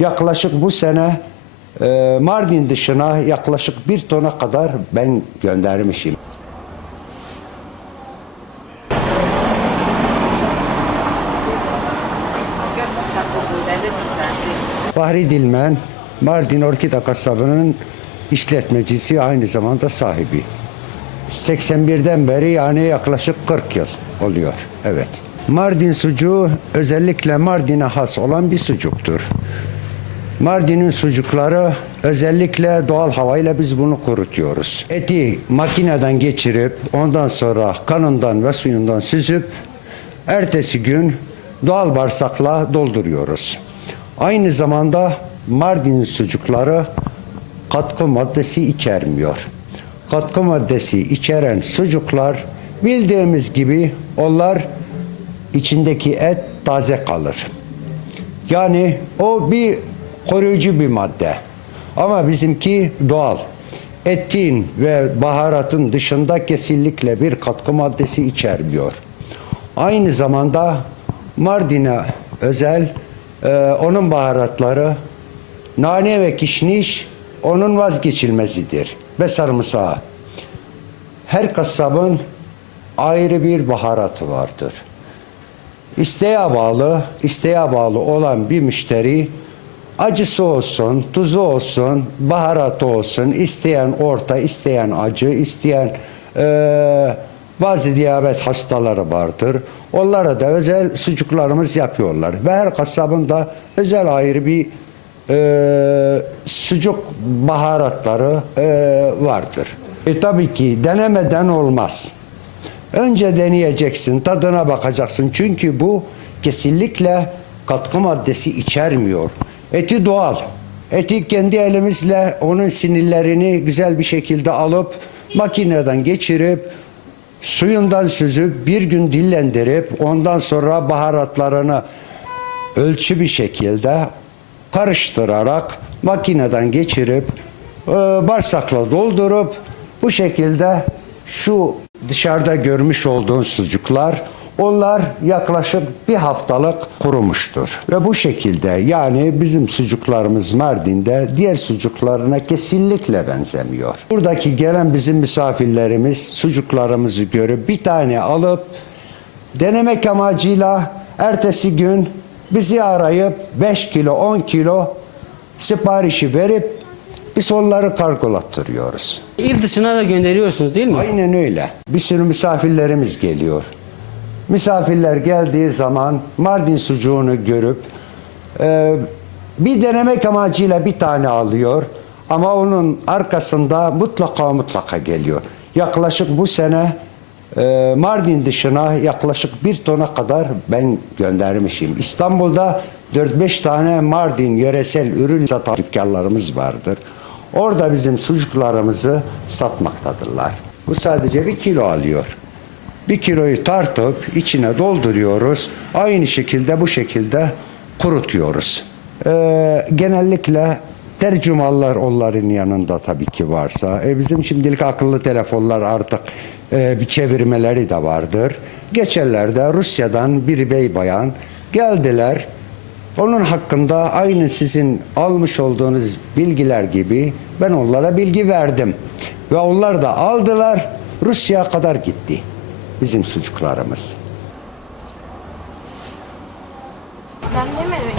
Yaklaşık bu sene e, Mardin dışına yaklaşık bir tona kadar ben göndermişim. Fahri Dilmen, Mardin Orkida Kasabı'nın işletmecisi aynı zamanda sahibi. 81'den beri yani yaklaşık 40 yıl oluyor. Evet. Mardin sucuğu özellikle Mardin'e has olan bir sucuktur. Mardin'in sucukları özellikle doğal havayla biz bunu kurutuyoruz. Eti makineden geçirip ondan sonra kanından ve suyundan süzüp ertesi gün doğal bağırsakla dolduruyoruz. Aynı zamanda Mardin sucukları katkı maddesi içermiyor. Katkı maddesi içeren sucuklar bildiğimiz gibi onlar içindeki et taze kalır. Yani o bir koruyucu bir madde. Ama bizimki doğal. Etin ve baharatın dışında kesinlikle bir katkı maddesi içermiyor. Aynı zamanda Mardin'e özel e, onun baharatları nane ve kişniş onun vazgeçilmezidir ve sarımsağı. Her kasabın ayrı bir baharatı vardır. İsteğe bağlı, isteğe bağlı olan bir müşteri acısı olsun, tuzu olsun, baharatı olsun, isteyen orta, isteyen acı, isteyen eee, bazı diyabet hastaları vardır. Onlara da özel sucuklarımız yapıyorlar. Ve her kasabın da özel ayrı bir eee, sucuk baharatları eee, vardır. E, tabii ki denemeden olmaz. Önce deneyeceksin, tadına bakacaksın. Çünkü bu kesinlikle katkı maddesi içermiyor. Eti doğal. Eti kendi elimizle onun sinirlerini güzel bir şekilde alıp makineden geçirip suyundan süzüp bir gün dillendirip ondan sonra baharatlarını ölçü bir şekilde karıştırarak makineden geçirip e, bağırsakla doldurup bu şekilde şu dışarıda görmüş olduğun sucuklar onlar yaklaşık bir haftalık kurumuştur. Ve bu şekilde yani bizim sucuklarımız Mardin'de diğer sucuklarına kesinlikle benzemiyor. Buradaki gelen bizim misafirlerimiz sucuklarımızı görüp bir tane alıp denemek amacıyla ertesi gün bizi arayıp 5 kilo 10 kilo siparişi verip biz onları kargolattırıyoruz. İl dışına da gönderiyorsunuz değil mi? Aynen öyle. Bir sürü misafirlerimiz geliyor. Misafirler geldiği zaman Mardin sucuğunu görüp e, bir denemek amacıyla bir tane alıyor ama onun arkasında mutlaka mutlaka geliyor. Yaklaşık bu sene e, Mardin dışına yaklaşık bir tona kadar ben göndermişim. İstanbul'da 4-5 tane Mardin yöresel ürün satan dükkanlarımız vardır. Orada bizim sucuklarımızı satmaktadırlar. Bu sadece bir kilo alıyor. Bir kiloyu tartıp içine dolduruyoruz. Aynı şekilde bu şekilde kurutuyoruz. Ee, genellikle tercümanlar onların yanında tabii ki varsa. E, bizim şimdilik akıllı telefonlar artık e, bir çevirmeleri de vardır. Geçenlerde Rusya'dan bir bey bayan geldiler. Onun hakkında aynı sizin almış olduğunuz bilgiler gibi ben onlara bilgi verdim. Ve onlar da aldılar Rusya'ya kadar gitti bizim sucuklarımız. Ben yemedim.